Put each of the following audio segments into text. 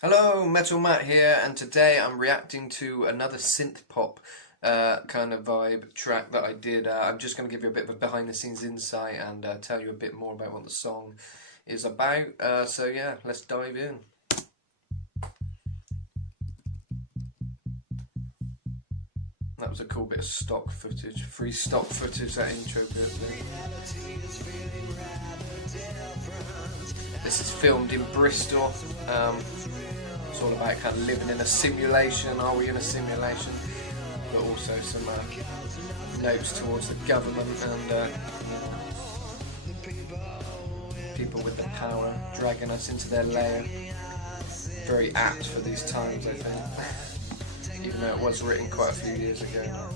Hello, Metal Matt here, and today I'm reacting to another synth pop kind of vibe track that I did. I'm just going to give you a bit of a behind the scenes insight and tell you a bit more about what the song is about. So yeah, let's dive in. That was a cool bit of stock footage, free stock footage, that intro bit there. This is filmed in Bristol. It's all about kind of living in a simulation. Are we in a simulation? But also some notes towards the government and people with the power dragging us into their lair. Very apt for these times, I think. Even though it was written quite a few years ago now.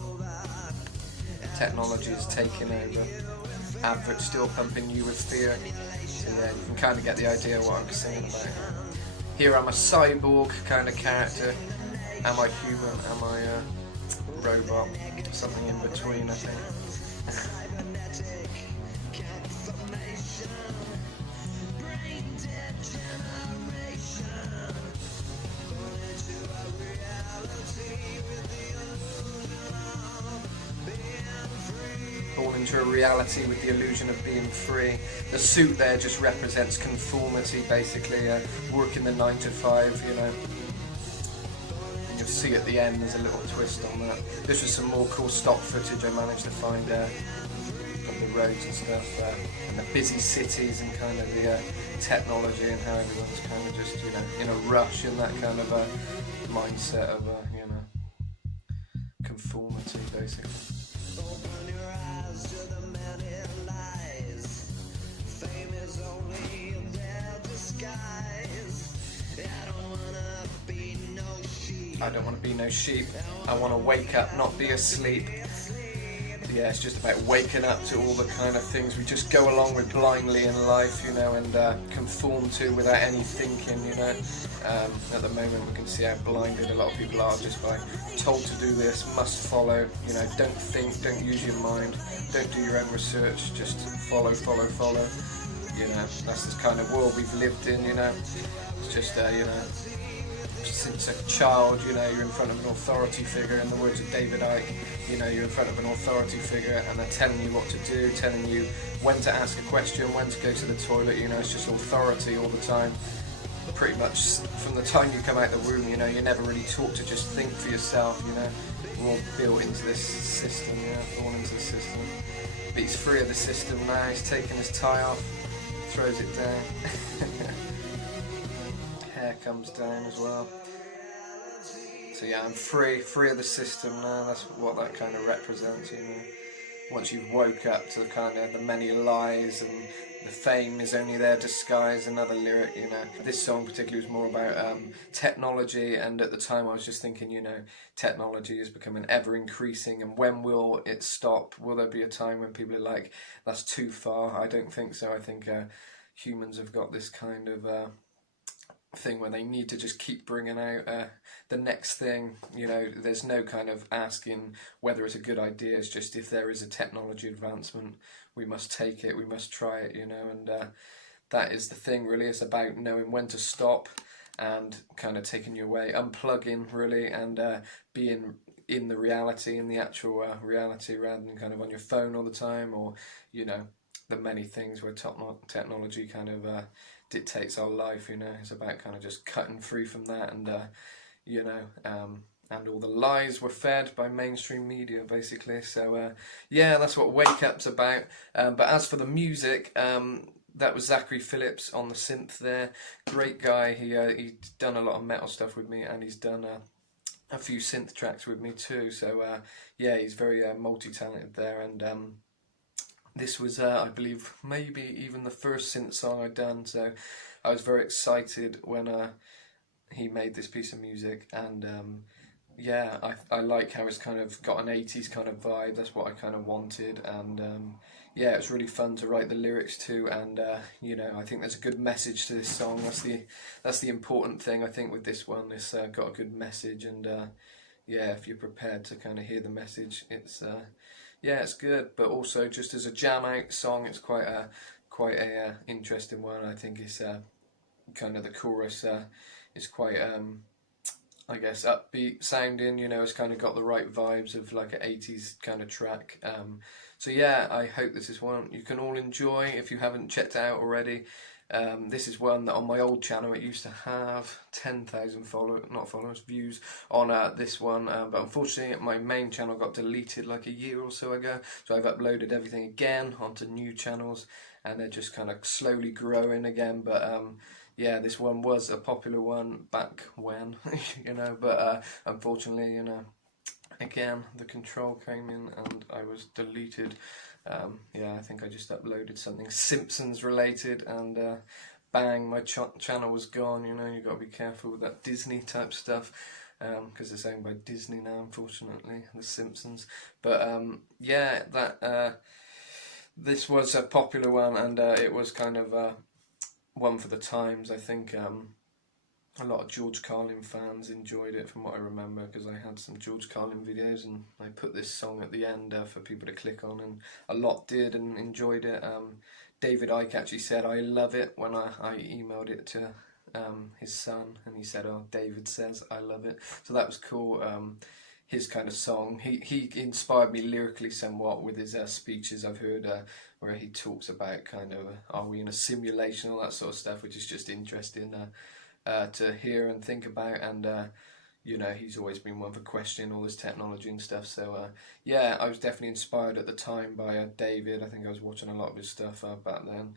Technology is taking over. Adverts still pumping you with fear. So yeah, you can kind of get the idea of what I'm saying about here. Here I'm a cyborg kind of character. Am I human? Am I a robot? Something in between, I think. Born into a reality with the illusion of being free. The suit there just represents conformity, basically, working the 9 to 5, you know. And you'll see at the end there's a little twist on that. This was some more cool stock footage I managed to find of the roads and stuff, and the busy cities and kind of the technology and how everyone's kind of just, you know, in a rush in that kind of mindset of, you know, conformity, basically. I don't want to be no sheep. I want to wake up, not be asleep. Yeah, it's just about waking up to all the kind of things we just go along with blindly in life, you know, and conform to without any thinking, you know. At the moment we can see how blinded a lot of people are just by told to do this, must follow, you know, don't think, don't use your mind, don't do your own research, just follow, follow, follow. You know, that's the kind of world we've lived in, you know. It's just, you know, since a child, you know, you're in front of an authority figure, in the words of David Icke, you know, you're in front of an authority figure and they're telling you what to do, telling you when to ask a question, when to go to the toilet, you know, it's just authority all the time. Pretty much from the time you come out the womb, you know, you're never really taught to just think for yourself, you know. We're all built into this system, you know, born into the system. But he's free of the system now, he's taking his tie off, throws it down. Hair comes down as well. So yeah, I'm free of the system now. That's what that kind of represents, you know. Once you've woke up to kind of the many lies and the fame is only their disguise, another lyric, you know. This song particularly was more about technology, and at the time I was just thinking, you know, technology is becoming ever increasing, and when will it stop? Will there be a time when people are like, that's too far? I don't think so. I think humans have got this kind of thing where they need to just keep bringing out the next thing, you know. There's no kind of asking whether it's a good idea, it's just if there is a technology advancement, we must take it, we must try it, you know. And that is the thing, really. It's about knowing when to stop and kind of taking your way, unplugging, really, and being in the reality, in the actual reality, rather than kind of on your phone all the time, or, you know, the many things where technology kind of dictates our life, you know. It's about kind of just cutting free from that, and you know, and all the lies we're fed by mainstream media, basically. So yeah, that's what Wake Up's about. But as for the music, that was Zachary Phillips on the synth there. Great guy. He's done a lot of metal stuff with me, and he's done a few synth tracks with me too. So yeah, he's very multi-talented there, and this was, I believe, maybe even the first synth song I'd done, so I was very excited when he made this piece of music, and yeah, I like how it's kind of got an 80s kind of vibe. That's what I kind of wanted, and yeah, it's really fun to write the lyrics to, and you know, I think there's a good message to this song. That's the important thing, I think, with this one. It's got a good message, and yeah, if you're prepared to kind of hear the message, it's yeah, it's good. But also, just as a jam out song, it's quite a interesting one. I think it's kind of the chorus it's quite I guess upbeat sounding, you know, it's kind of got the right vibes of like an 80s kind of track. So yeah, I hope this is one you can all enjoy if you haven't checked it out already. This is one that on my old channel it used to have 10,000 views on this one, but unfortunately my main channel got deleted like a year or so ago, so I've uploaded everything again onto new channels, and they're just kind of slowly growing again. But yeah, this one was a popular one back when, you know, but unfortunately, you know, again the control came in and I was deleted. Yeah, I think I just uploaded something Simpsons related, and bang, my channel was gone. You know, you got to be careful with that Disney type stuff, because it's owned by Disney now, unfortunately, the Simpsons. But yeah, that this was a popular one, and it was kind of one for the times. I think a lot of George Carlin fans enjoyed it, from what I remember, because I had some George Carlin videos and I put this song at the end for people to click on, and a lot did and enjoyed it. David Icke actually said I love it when I emailed it to his son, and he said, oh, David says I love it. So that was cool. His kind of song, he inspired me lyrically somewhat with his speeches I've heard, where he talks about kind of are we in a simulation, all that sort of stuff, which is just interesting to hear and think about. And you know, he's always been one for questioning all this technology and stuff. So yeah, I was definitely inspired at the time by David. I think I was watching a lot of his stuff back then.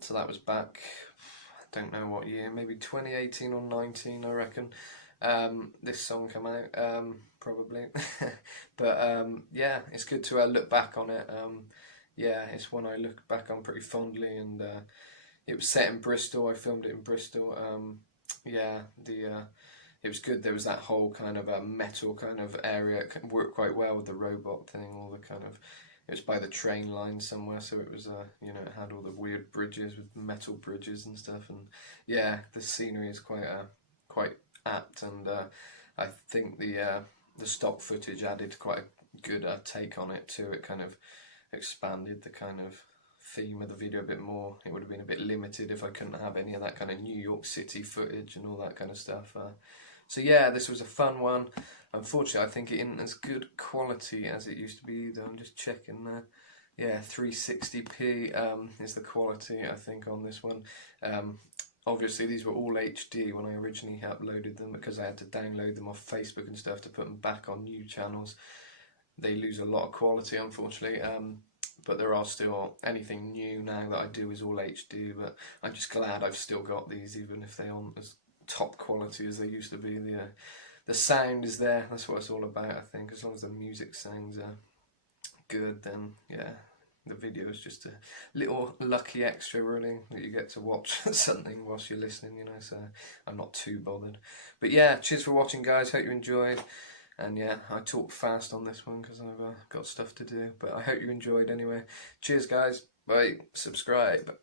So that was back, I don't know what year, maybe 2018 or 19, I reckon. This song came out, probably. But yeah, it's good to look back on it. Yeah, it's one I look back on pretty fondly, and it was set in Bristol. I filmed it in Bristol. Yeah, it was good. There was that whole kind of metal kind of area. It worked quite well with the robot thing. All the kind of, it was by the train line somewhere, so it was you know, it had all the weird bridges with metal bridges and stuff. And yeah, the scenery is quite quite apt, and I think the stock footage added quite a good take on it too. It kind of expanded the kind of theme of the video a bit more. It would have been a bit limited if I couldn't have any of that kind of New York City footage and all that kind of stuff. So yeah, this was a fun one. Unfortunately, I think it isn't as good quality as it used to be either. I'm just checking there. Yeah, 360p is the quality, I think, on this one. Obviously these were all HD when I originally uploaded them, because I had to download them off Facebook and stuff to put them back on new channels. They lose a lot of quality, unfortunately. But there are still, anything new now that I do is all HD, but I'm just glad I've still got these, even if they aren't as top quality as they used to be. The sound is there, that's what it's all about, I think. As long as the music sounds good, then yeah, the video is just a little lucky extra, really, that you get to watch something whilst you're listening, you know, so I'm not too bothered. But yeah, cheers for watching, guys, hope you enjoyed. And yeah, I talk fast on this one because I've got stuff to do, but I hope you enjoyed anyway. Cheers, guys. Bye. Subscribe.